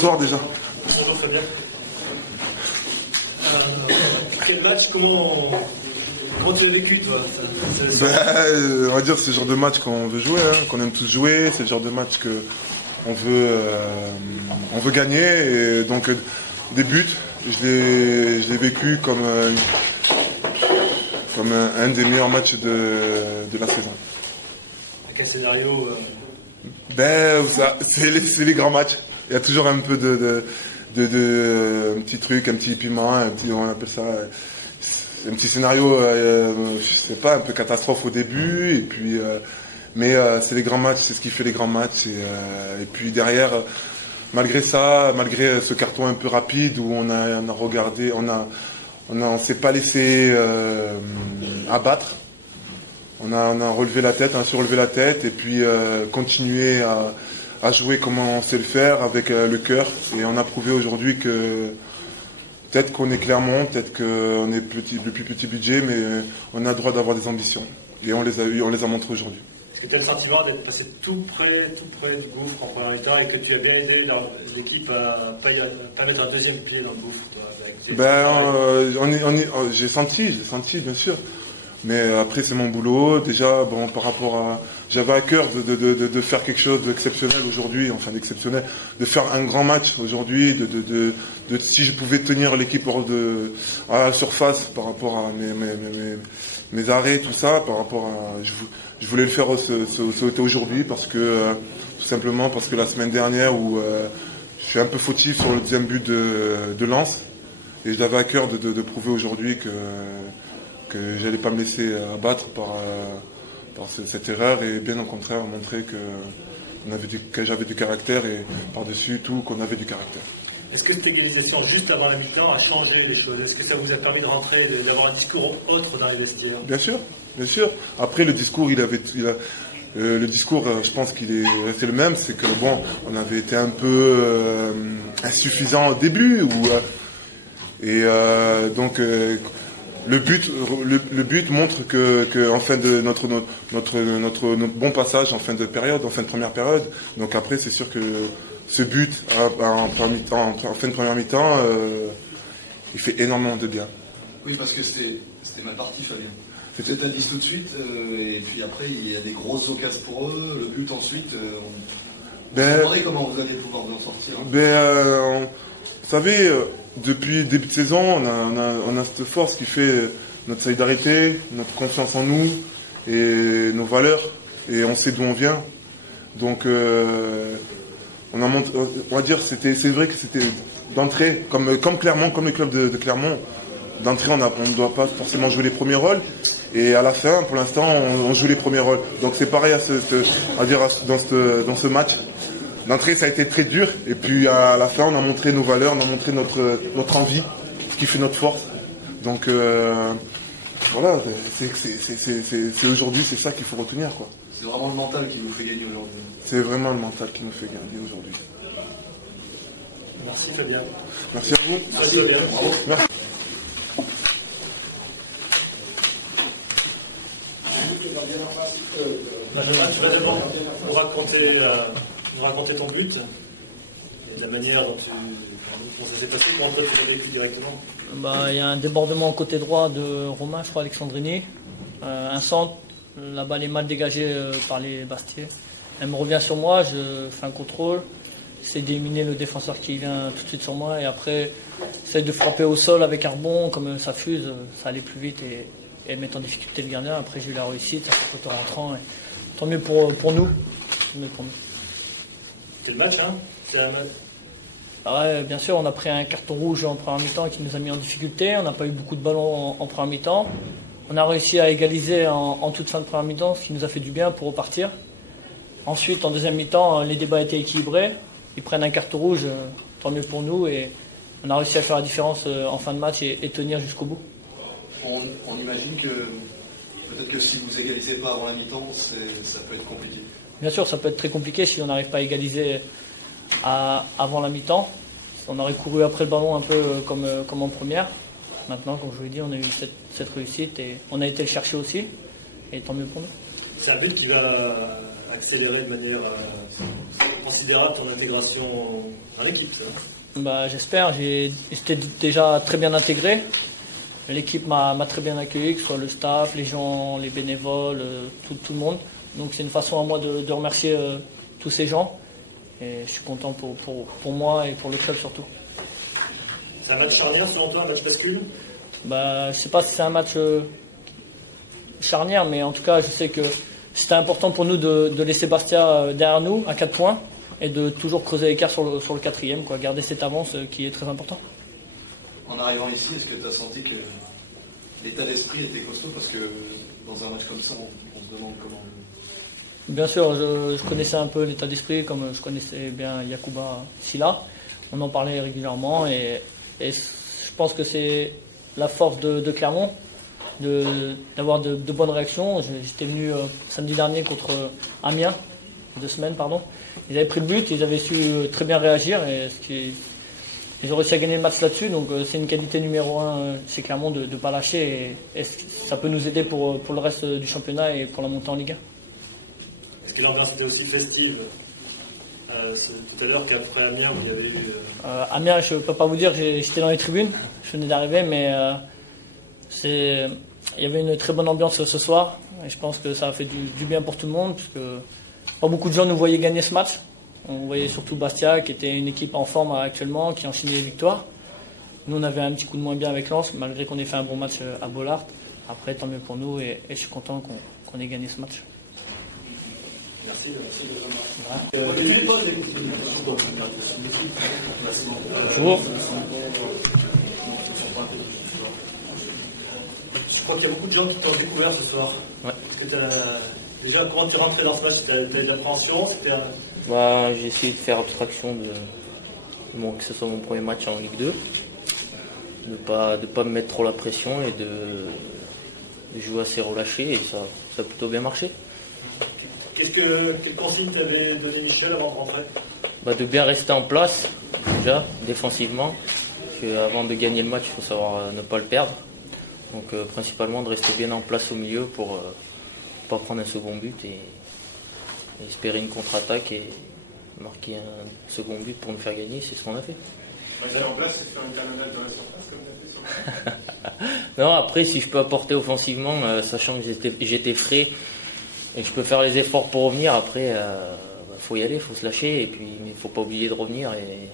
Bonsoir déjà. Bonjour Fabien. Quel match, comment tu l'as vécu toi? On va dire c'est le genre de match qu'on veut jouer, hein, qu'on aime tous jouer, c'est le genre de match qu'on veut gagner. Et donc des buts, je l'ai vécu comme un des meilleurs matchs de la saison. Quel scénario c'est les grands matchs. Il y a toujours un peu de un petit truc, un petit piment, on appelle ça un petit scénario, je sais pas, un peu catastrophe au début, et puis mais c'est les grands matchs, c'est ce qui fait les grands matchs, et puis derrière, malgré ça, malgré ce carton un peu rapide où on a regardé, on s'est pas laissé abattre. On a relevé la tête, on a surélevé la tête, et puis continué à jouer comme on sait le faire, avec le cœur. Et on a prouvé aujourd'hui que peut-être qu'on est Clermont, peut-être qu'on est le plus petit budget, mais on a le droit d'avoir des ambitions. Et on les a montrées aujourd'hui. Est-ce que tu as le sentiment d'être passé tout près du gouffre en première mi-temps et que tu as bien aidé l'équipe à pas mettre un deuxième pied dans le gouffre J'ai senti, bien sûr. Mais après, c'est mon boulot. Déjà, bon, par rapport à... J'avais à cœur de faire quelque chose d'exceptionnel aujourd'hui, enfin d'exceptionnel, de faire un grand match aujourd'hui, si je pouvais tenir l'équipe à la surface par rapport à mes arrêts, tout ça, par rapport à... Je voulais le faire aujourd'hui parce que, tout simplement parce que la semaine dernière où je suis un peu fautif sur le deuxième but de Lens, et j'avais à cœur de prouver aujourd'hui que j'allais pas me laisser abattre par cette erreur, et bien au contraire montrer que j'avais du caractère, et par-dessus tout qu'on avait du caractère. Est-ce que cette égalisation juste avant la mi-temps a changé les choses? Est-ce que ça vous a permis de rentrer, d'avoir un discours autre dans les vestiaires? Bien sûr. Après le discours, le discours, je pense qu'il est resté le même, c'est que bon, on avait été un peu insuffisant au début, donc le but montre que en fin de notre bon passage en fin de première période. Donc après, c'est sûr que ce but en fin de première mi-temps, il fait énormément de bien. Oui, parce que c'était mal parti, Fabien. Tu as dit tout de suite, et puis après il y a des grosses occasions pour eux. Le but ensuite, on se demandait comment vous alliez pouvoir en sortir. Vous savez, depuis le début de saison, on a cette force qui fait notre solidarité, notre confiance en nous et nos valeurs, et on sait d'où on vient. Donc, on va dire, c'est vrai que c'était d'entrée, comme Clermont, comme le club de Clermont, d'entrée, on ne doit pas forcément jouer les premiers rôles, et à la fin, pour l'instant, on joue les premiers rôles. Donc c'est pareil dans ce match. L'entrée, ça a été très dur, et puis à la fin, on a montré nos valeurs, on a montré notre envie, qui fait notre force. Donc voilà, c'est aujourd'hui, c'est ça qu'il faut retenir, quoi. C'est vraiment le mental qui vous fait gagner aujourd'hui. C'est vraiment le mental qui nous fait gagner aujourd'hui. Merci Fabien. Merci à vous. Merci Fabien. Bravo. Merci. Nous raconter ton but et la manière dont ça s'est passé. Comment toi tu l'as vécu directement? Il y a un débordement côté droit de Romain, je crois, Alexandrini. Un centre, la balle est mal dégagée par les Bastiers. Elle me revient sur moi, je fais un contrôle, j'essaie d'éliminer le défenseur qui vient tout de suite sur moi, et après j'essaie de frapper au sol avec un rebond. Comme ça fuse, ça allait plus vite et mettre en difficulté le gardien. Après j'ai eu la réussite, ça fait côté rentrant, et tant mieux pour nous. C'était le match, hein? Ouais, bien sûr, on a pris un carton rouge en première mi-temps qui nous a mis en difficulté. On n'a pas eu beaucoup de ballons en première mi-temps. On a réussi à égaliser en toute fin de première mi-temps, ce qui nous a fait du bien pour repartir. Ensuite, en deuxième mi-temps, les débats étaient équilibrés. Ils prennent un carton rouge, tant mieux pour nous. Et on a réussi à faire la différence en fin de match et tenir jusqu'au bout. On imagine que peut-être que si vous égalisez pas avant la mi-temps, ça peut être compliqué. Bien sûr, ça peut être très compliqué si on n'arrive pas à égaliser avant la mi-temps. On aurait couru après le ballon un peu comme en première. Maintenant, comme je vous l'ai dit, on a eu cette réussite et on a été le chercher aussi. Et tant mieux pour nous. C'est un but qui va accélérer de manière considérable ton intégration dans l'équipe, ça. Bah, j'espère, j'étais déjà très bien intégré. L'équipe m'a très bien accueilli, que ce soit le staff, les gens, les bénévoles, tout le monde. Donc c'est une façon à moi de remercier tous ces gens. Et je suis content pour moi et pour le club surtout. C'est un match charnière selon toi, un match bascule? Bah, je ne sais pas si c'est un match charnière, mais en tout cas je sais que c'était important pour nous de laisser Bastia derrière nous à 4 points et de toujours creuser l'écart sur le quatrième, quoi, garder cette avance qui est très important. En arrivant ici, est-ce que tu as senti que l'état d'esprit était costaud? Parce que dans un match comme ça, on se demande comment... Bien sûr, je connaissais un peu l'état d'esprit, comme je connaissais bien Yacouba Silla. On en parlait régulièrement et je pense que c'est la force de Clermont d'avoir de bonnes réactions. J'étais venu samedi dernier contre Amiens, 2 semaines, pardon. Ils avaient pris le but, ils avaient su très bien réagir et ils ont réussi à gagner le match là-dessus. Donc c'est une qualité numéro 1 chez Clermont de ne pas lâcher et ça peut nous aider pour le reste du championnat et pour la montée en Ligue 1. Est-ce que l'ambiance était aussi festive tout à l'heure qu'après Amiens, vous y avez eu Amiens, je ne peux pas vous dire, j'étais dans les tribunes, je venais d'arriver, mais il y avait une très bonne ambiance ce soir. Et je pense que ça a fait du bien pour tout le monde, parce que pas beaucoup de gens nous voyaient gagner ce match. On voyait surtout Bastia, qui était une équipe en forme actuellement, qui enchaînait les victoires. Nous, on avait un petit coup de moins bien avec Lens, malgré qu'on ait fait un bon match à Bollaert. Après, tant mieux pour nous, et je suis content qu'on ait gagné ce match. Merci. Bonjour. Je crois qu'il y a beaucoup de gens qui t'ont découvert ce soir. Ouais. Déjà, comment tu rentrais dans ce match? Tu as de l'appréhension? J'ai essayé de faire abstraction que ce soit mon premier match en Ligue 2, de pas me mettre trop la pression et de jouer assez relâché, et ça a plutôt bien marché. Quelle consigne t'avais donné Michel avant de rentrer? De bien rester en place, déjà, défensivement. Avant de gagner le match, il faut savoir ne pas le perdre. Donc principalement de rester bien en place au milieu pour ne pas prendre un second but et espérer une contre-attaque et marquer un second but pour nous faire gagner. C'est ce qu'on a fait. Rester en place, c'est faire une talonnade dans la surface comme tu as fait sur Non, après, si je peux apporter offensivement, sachant que j'étais frais et que je peux faire les efforts pour revenir, après, faut y aller, faut se lâcher, et puis il faut pas oublier de revenir. Et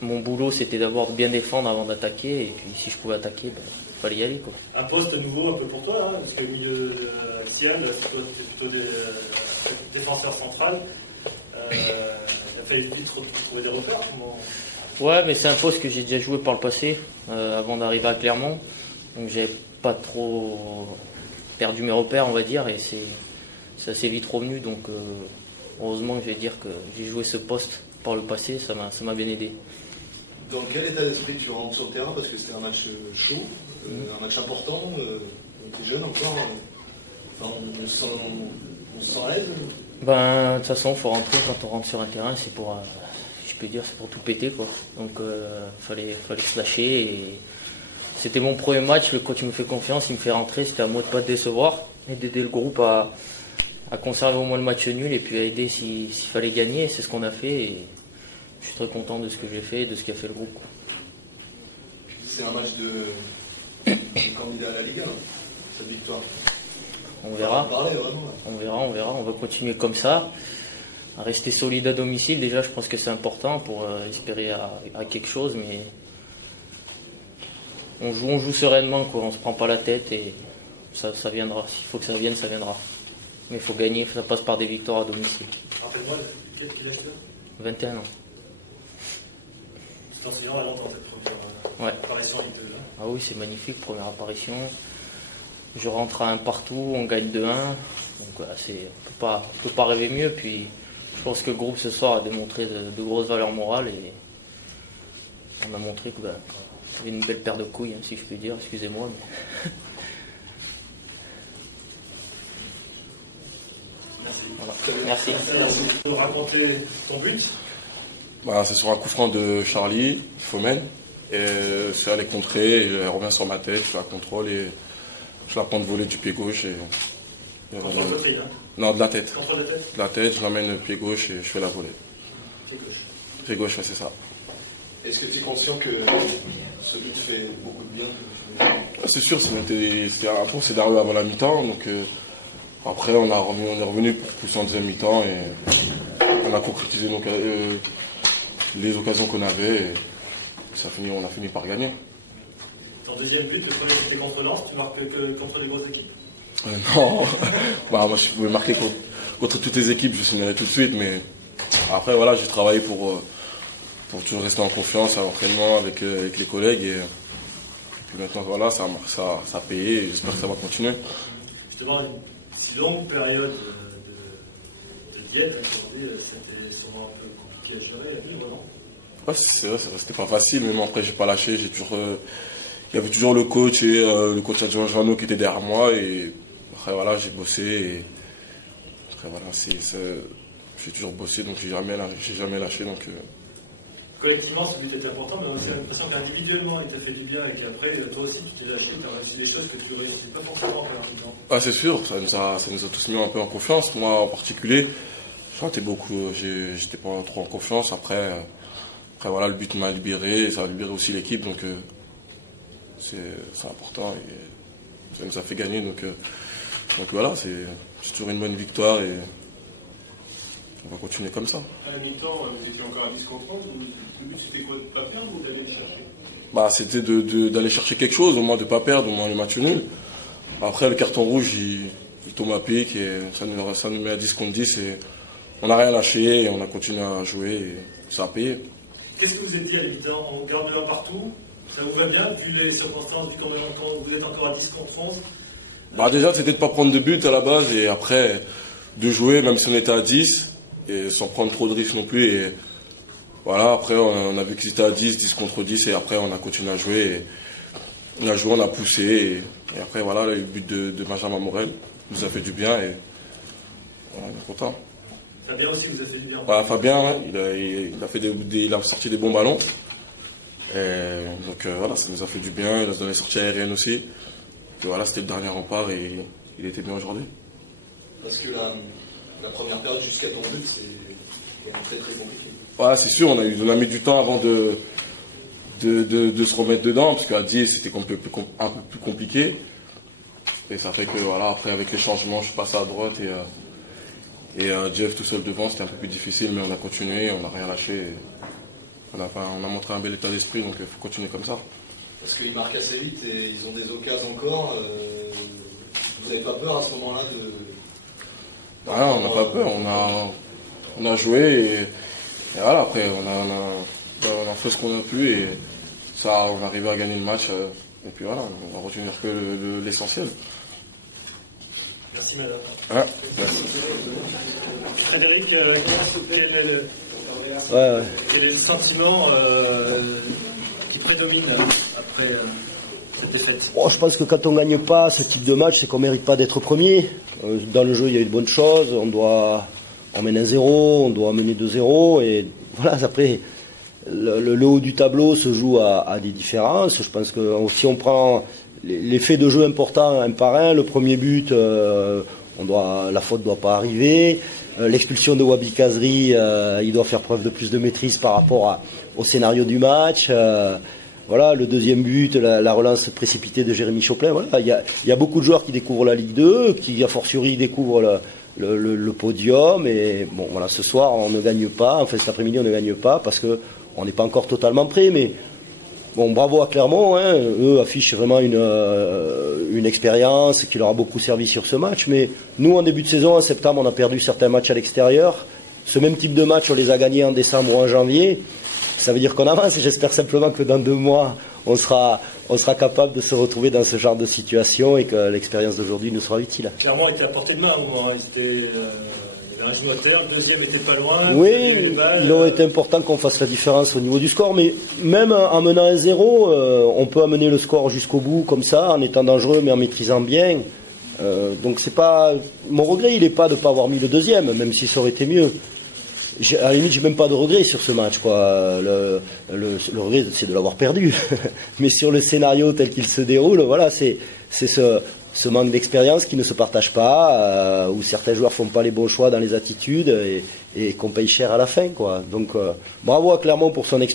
mon boulot, c'était d'abord de bien défendre avant d'attaquer, et puis si je pouvais attaquer, il fallait y aller, quoi. Un poste nouveau un peu pour toi, hein, parce que milieu axial, c'est plutôt défenseur central. Il a fallu vite trouver des repères. Ouais, mais c'est un poste que j'ai déjà joué par le passé, avant d'arriver à Clermont. Donc j'avais pas trop perdu mes repères, on va dire, et c'est assez vite revenu. Donc heureusement, je vais dire que j'ai joué ce poste par le passé, ça m'a bien aidé. Dans quel état d'esprit tu rentres sur le terrain? Parce que c'était un match chaud, un match important, tu es jeune encore, on se sent à l'aise. De toute façon, il faut rentrer quand on rentre sur un terrain, c'est pour, si je peux dire, c'est pour tout péter, quoi. Donc fallait se lâcher, et c'était mon premier match, le coach me fait confiance, il me fait rentrer, c'était à moi de ne pas te décevoir et d'aider le groupe à conserver au moins le match nul et puis à aider s'il fallait gagner, c'est ce qu'on a fait, et je suis très content de ce que j'ai fait et de ce qu'a fait le groupe, quoi. C'est un match de candidat à la Ligue 1, cette victoire. On verra. On verra. On va continuer comme ça, à rester solide à domicile. Déjà, je pense que c'est important pour espérer à quelque chose, mais on joue sereinement, quoi. On se prend pas la tête et ça viendra. S'il faut que ça vienne, ça viendra. Mais il faut gagner, ça passe par des victoires à domicile. Rappelle-moi, quel âge tu as? 21 ans. C'est enseignant à longtemps cette première apparition en Ligue 2. Ah oui, c'est magnifique, première apparition. Je rentre à 1 partout, on gagne 2-1. Donc voilà, on peut pas rêver mieux. Puis je pense que le groupe ce soir a démontré de grosses valeurs morales, et on a montré que avait une belle paire de couilles, si je puis dire, excusez-moi. Mais... Merci. Merci de raconter ton but. C'est sur un coup franc de Charlie Fomen, et c'est à les contrer, et elle revient sur ma tête, je la contrôle et je la prends de voler du pied gauche, et Contre Non, de la tête. Contre la tête. De la tête, je l'emmène pied gauche et je fais la volée. Pied gauche. Pied gauche, ouais, c'est ça. Est-ce que tu es conscient que ce but fait beaucoup de bien? C'est sûr, c'était un bon scénario avant la mi-temps. Donc après, on est revenu pour pousser en deuxième mi-temps et on a concrétisé donc, les occasions qu'on avait. Et on a fini par gagner. Ton deuxième but, le premier c'était contre Lens, tu marques que contre les grosses équipes? Non, bah, moi si je pouvais marquer contre toutes les équipes, je signerais tout de suite. Mais après, voilà, j'ai travaillé pour toujours rester en confiance à l'entraînement avec les collègues. Et puis maintenant, voilà, ça a payé et j'espère que ça va continuer. Justement, une si longue période de diète, aujourd'hui, c'était sûrement un peu compliqué à gérer, à vivre, non? Ouais, c'est vrai, c'était pas facile, mais moi après j'ai pas lâché, il y avait toujours le coach et le coach adjoint Jeannot qui était derrière moi et après voilà, j'ai bossé et après voilà, j'ai toujours bossé donc j'ai jamais lâché donc Collectivement, ce but était important, mais on a l'impression qu'individuellement il t'a fait du bien et qu'après toi aussi tu t'es lâché, tu as réussi des choses que tu ne réussissais pas forcément en première mi-temps. Ah, c'est sûr, ça nous a tous mis un peu en confiance, moi en particulier, j'étais pas trop en confiance, après voilà, le but m'a libéré, et ça a libéré aussi l'équipe, donc c'est important et ça nous a fait gagner. Donc voilà, c'est toujours une bonne victoire et on va continuer comme ça. À la mi-temps, vous étiez encore à 10 contre 11, le but c'était quoi, de ne pas perdre ou d'aller le chercher? Bah, c'était d'aller chercher quelque chose, au moins de ne pas perdre, au moins le match nul. Après, le carton rouge, il tombe à pic et ça nous met à 10 contre 10 et on n'a rien lâché et on a continué à jouer et ça a payé. Qu'est-ce que vous êtes dit à l'évident? On garde le 1 partout, ça vous va bien, vu les circonstances, vu quand vous êtes encore à 10 contre 11? Bah déjà, c'était de ne pas prendre de but à la base et après de jouer, même si on était à 10, et sans prendre trop de risques non plus. Et voilà, après, on a vu qu'ils étaient à 10 contre 10, et après, on a continué à jouer. Et on a joué, on a poussé, et après, voilà, le but de Benjamin Morel nous a fait du bien, et voilà, on est content. Fabien aussi vous a fait du bien. Bah, Fabien, ouais, il a sorti des bons ballons. Et donc voilà, ça nous a fait du bien, il a donné des sorties aériennes aussi. Et voilà, c'était le dernier rempart et il était bien aujourd'hui. Parce que la première période jusqu'à ton but, c'est quand même très très compliqué. Ouais, c'est sûr, on a mis du temps avant de se remettre dedans, parce qu'à 10, c'était un peu plus compliqué. Et ça fait que voilà, après avec les changements, je suis passé à droite et Jeff tout seul devant, c'était un peu plus difficile, mais on a continué, on n'a rien lâché. On a montré un bel état d'esprit, donc il faut continuer comme ça. Parce qu'ils marquent assez vite et ils ont des occasions encore. Vous n'avez pas peur à ce moment-là de... Voilà, on n'a pas peur, on a joué et voilà, après on a fait ce qu'on a pu et ça, on est arrivé à gagner le match et puis voilà, on va retenir que l'essentiel. Merci madame. Ouais, merci. Frédéric, quel est le sentiment qui prédomine après cette défaite? Je pense que quand on ne gagne pas ce type de match, c'est qu'on ne mérite pas d'être premier. Dans le jeu, il y a eu de bonnes choses. On mène 1-0, on doit mener 2-0. Et voilà, après, le haut du tableau se joue à des différences. Je pense que si on prend les faits de jeu importants un par un, le premier but, la faute ne doit pas arriver. L'expulsion de Wabi Kazri, il doit faire preuve de plus de maîtrise par rapport au scénario du match. Voilà, le deuxième but, la relance précipitée de Jérémy Choplin. Voilà, il y a beaucoup de joueurs qui découvrent la Ligue 2, qui a fortiori découvrent le podium. Et bon, voilà, ce soir, on ne gagne pas. Enfin, cet après-midi, on ne gagne pas parce que on n'est pas encore totalement prêt. Mais bon, bravo à Clermont. Hein, eux affichent vraiment une expérience qui leur a beaucoup servi sur ce match. Mais nous, en début de saison, en septembre, on a perdu certains matchs à l'extérieur. Ce même type de match, on les a gagnés en décembre ou en janvier. Ça veut dire qu'on avance et j'espère simplement que dans 2 mois, on sera capable de se retrouver dans ce genre de situation et que l'expérience d'aujourd'hui nous sera utile. Clairement, il était à portée de main. Il y avait un genou à terre, le deuxième n'était pas loin. Oui, il aurait été important qu'on fasse la différence au niveau du score, mais même en menant 1-0, on peut amener le score jusqu'au bout comme ça, en étant dangereux mais en maîtrisant bien. Donc c'est pas mon regret, il n'est pas de ne pas avoir mis le deuxième, même si ça aurait été mieux. À la limite, j'ai même pas de regret sur ce match, quoi. Le regret, c'est de l'avoir perdu. Mais sur le scénario tel qu'il se déroule, voilà, c'est ce manque d'expérience qui ne se partage pas, où certains joueurs font pas les bons choix dans les attitudes et qu'on paye cher à la fin, quoi. Donc bravo à Clermont pour son expérience.